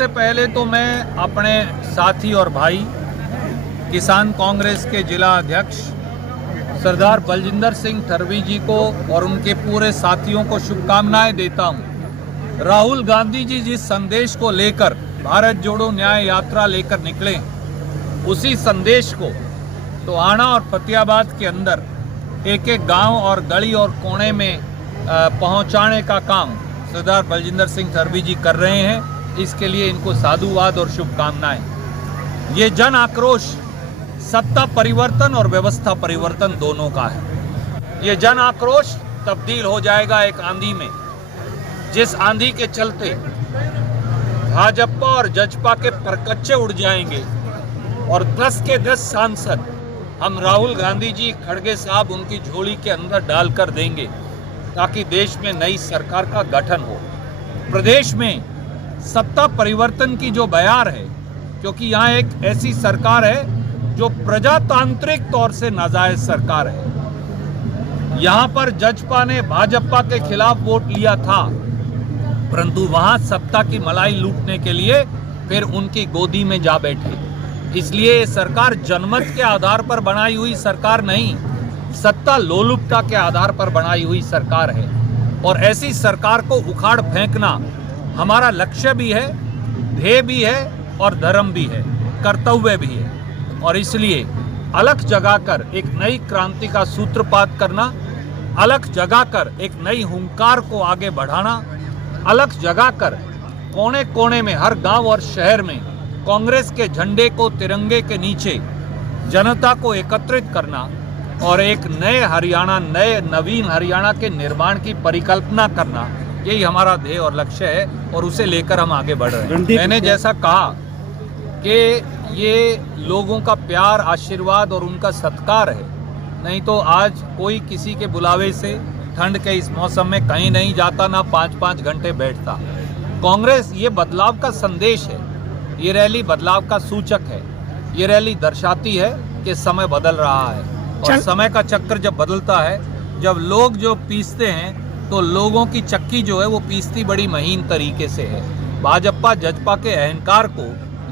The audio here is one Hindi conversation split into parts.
सबसे पहले तो मैं अपने साथी और भाई किसान कांग्रेस के जिला अध्यक्ष सरदार बलजिंदर सिंह ठरवी जी को और उनके पूरे साथियों को शुभकामनाएं देता हूं। राहुल गांधी जी जिस संदेश को लेकर भारत जोड़ो न्याय यात्रा लेकर निकले, उसी संदेश को टोहाना और फतेहाबाद के अंदर एक एक गांव और गली और कोने में पहुंचाने का काम सरदार बलजिंदर सिंह ठरवी जी कर रहे हैं। इसके लिए इनको साधुवाद और शुभकामनाएं। ये जन आक्रोश सत्ता परिवर्तन और व्यवस्था परिवर्तन दोनों का है। ये जन आक्रोश तब्दील हो जाएगा एक आंधी में, जिस आंधी के चलते भाजपा और जजपा के परकच्चे उड़ जाएंगे और 10 के 10 सांसद हम राहुल गांधी जी, खड़गे साहब उनकी झोली के अंदर डालकर देंगे, ताकि देश में नई सरकार का गठन हो। प्रदेश में सत्ता परिवर्तन की जो बयार है, क्योंकि यहाँ एक ऐसी सरकार है जो प्रजातांत्रिक तौर से नाजायज सरकार है। यहाँ पर जजपा ने भाजपा के खिलाफ वोट लिया था, परंतु वहाँ सत्ता की मलाई लूटने के लिए फिर उनकी गोदी में जा बैठे। इसलिए ये सरकार जनमत के आधार पर बनाई हुई सरकार नहीं, सत्ता लोलुपता के आधार पर बनाई हुई सरकार है। और ऐसी सरकार को उखाड़ फेंकना हमारा लक्ष्य भी है, ध्येय भी है और धर्म भी है, कर्तव्य भी है। और इसलिए अलख जगाकर एक नई क्रांति का सूत्रपात करना, अलख जगाकर एक नई हुंकार को आगे बढ़ाना, अलख जगाकर कोने कोने में हर गांव और शहर में कांग्रेस के झंडे को तिरंगे के नीचे जनता को एकत्रित करना और एक नए हरियाणा, नए नवीन हरियाणा के निर्माण की परिकल्पना करना, यही हमारा ध्येय और लक्ष्य है और उसे लेकर हम आगे बढ़ रहे हैं। मैंने जैसा कहा कि ये लोगों का प्यार, आशीर्वाद और उनका सत्कार है, नहीं तो आज कोई किसी के बुलावे से ठंड के इस मौसम में कहीं नहीं जाता, ना 5-5 घंटे बैठता। कांग्रेस ये बदलाव का संदेश है, ये रैली बदलाव का सूचक है। ये रैली दर्शाती है कि समय बदल रहा है और समय का चक्कर जब बदलता है, जब लोग जो पीसते हैं तो लोगों की चक्की जो है वो पीसती बड़ी महीन तरीके से है। भाजपा जजपा के अहंकार को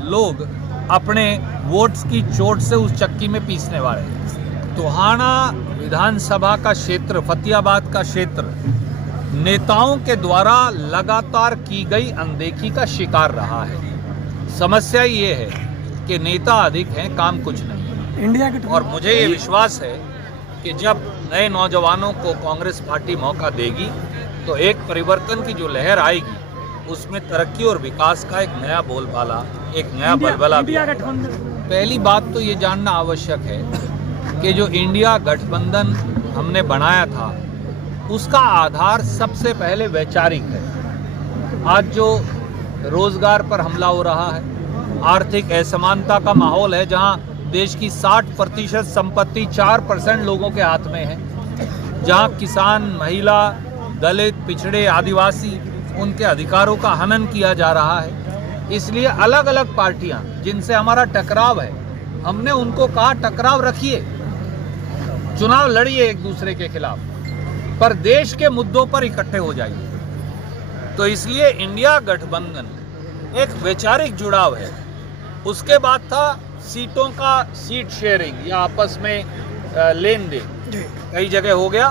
लोग अपने वोट्स की चोट से उस चक्की में पीसने वाले हैं। टोहाना विधानसभा का क्षेत्र, फतेहाबाद का क्षेत्र नेताओं के द्वारा लगातार की गई अनदेखी का शिकार रहा है। समस्या ये है कि नेता अधिक हैं, काम कुछ नहीं इंडिया के। और मुझे ये विश्वास है कि जब नए नौजवानों को कांग्रेस पार्टी मौका देगी तो एक परिवर्तन की जो लहर आएगी, उसमें तरक्की और विकास का एक नया बोलबाला, एक नया बलबला भी। पहली बात तो ये जानना आवश्यक है कि जो इंडिया गठबंधन हमने बनाया था, उसका आधार सबसे पहले वैचारिक है। आज जो रोजगार पर हमला हो रहा है, आर्थिक असमानता का माहौल है, जहां देश की 60% संपत्ति 4% लोगों के हाथ में है, जहां किसान, महिला, दलित, पिछड़े, आदिवासी, उनके अधिकारों का हनन किया जा रहा है। इसलिए अलग अलग पार्टियां जिनसे हमारा टकराव है, हमने उनको कहा टकराव रखिए, चुनाव लड़िए एक दूसरे के खिलाफ, पर देश के मुद्दों पर इकट्ठे हो जाइए। तो इसलिए इंडिया गठबंधन एक वैचारिक जुड़ाव है। उसके बाद था सीटों का सीट शेयरिंग या आपस में लेन देन। कई जगह हो गया,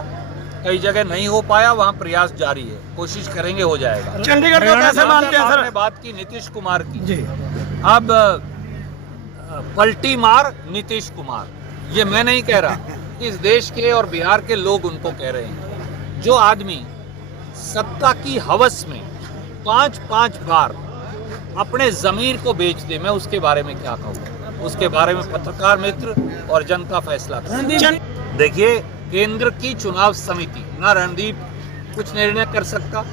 कई जगह नहीं हो पाया, वहां प्रयास जारी है, कोशिश करेंगे हो जाएगा। चंडीगढ़ को कैसे मानते हैं सर? आपने बात की नीतीश कुमार की, अब पलटी मार नीतीश कुमार, ये मैं नहीं कह रहा, इस देश के और बिहार के लोग उनको कह रहे हैं। जो आदमी सत्ता की हवस में 5-5 बार अपने जमीर को बेच दे, मैं उसके बारे में क्या कहूँ? उसके बारे में पत्रकार मित्र और जनता फैसला करे। देखिए, केंद्र की चुनाव समिति, ना रणदीप कुछ निर्णय कर सकता,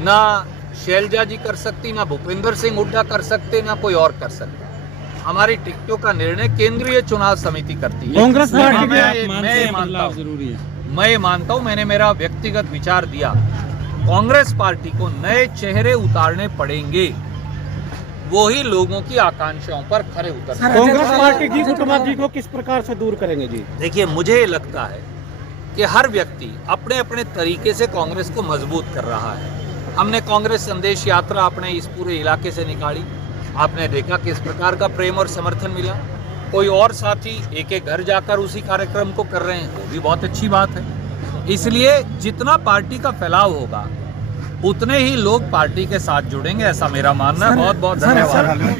ना शैलजा जी कर सकती, ना भूपेंद्र सिंह हुड्डा कर सकते, ना कोई और कर सकता। हमारी टिकटों का निर्णय केंद्रीय चुनाव समिति करती है। कांग्रेस पार्टी मैं मानता हूँ, मैंने मेरा व्यक्तिगत विचार दिया, कांग्रेस पार्टी को नए चेहरे उतारने पड़ेंगे, वो ही लोगों की आकांक्षाओं पर खरे उतर। कांग्रेस पार्टी जी कुमार जी को किस प्रकार से दूर करेंगे जी? देखिए, मुझे लगता है कि हर व्यक्ति अपने अपने तरीके से कांग्रेस को मजबूत कर रहा है। हमने कांग्रेस संदेश यात्रा अपने इस पूरे इलाके से निकाली। आपने देखा किस प्रकार का प्रेम और समर्थन मिला। कोई और साथी एक एक घर जाकर उसी कार्यक्रम को कर रहे हैं, वो भी बहुत अच्छी बात है। इसलिए जितना पार्टी का फैलाव होगा उतने ही लोग पार्टी के साथ जुड़ेंगे, ऐसा मेरा मानना है। बहुत बहुत धन्यवाद।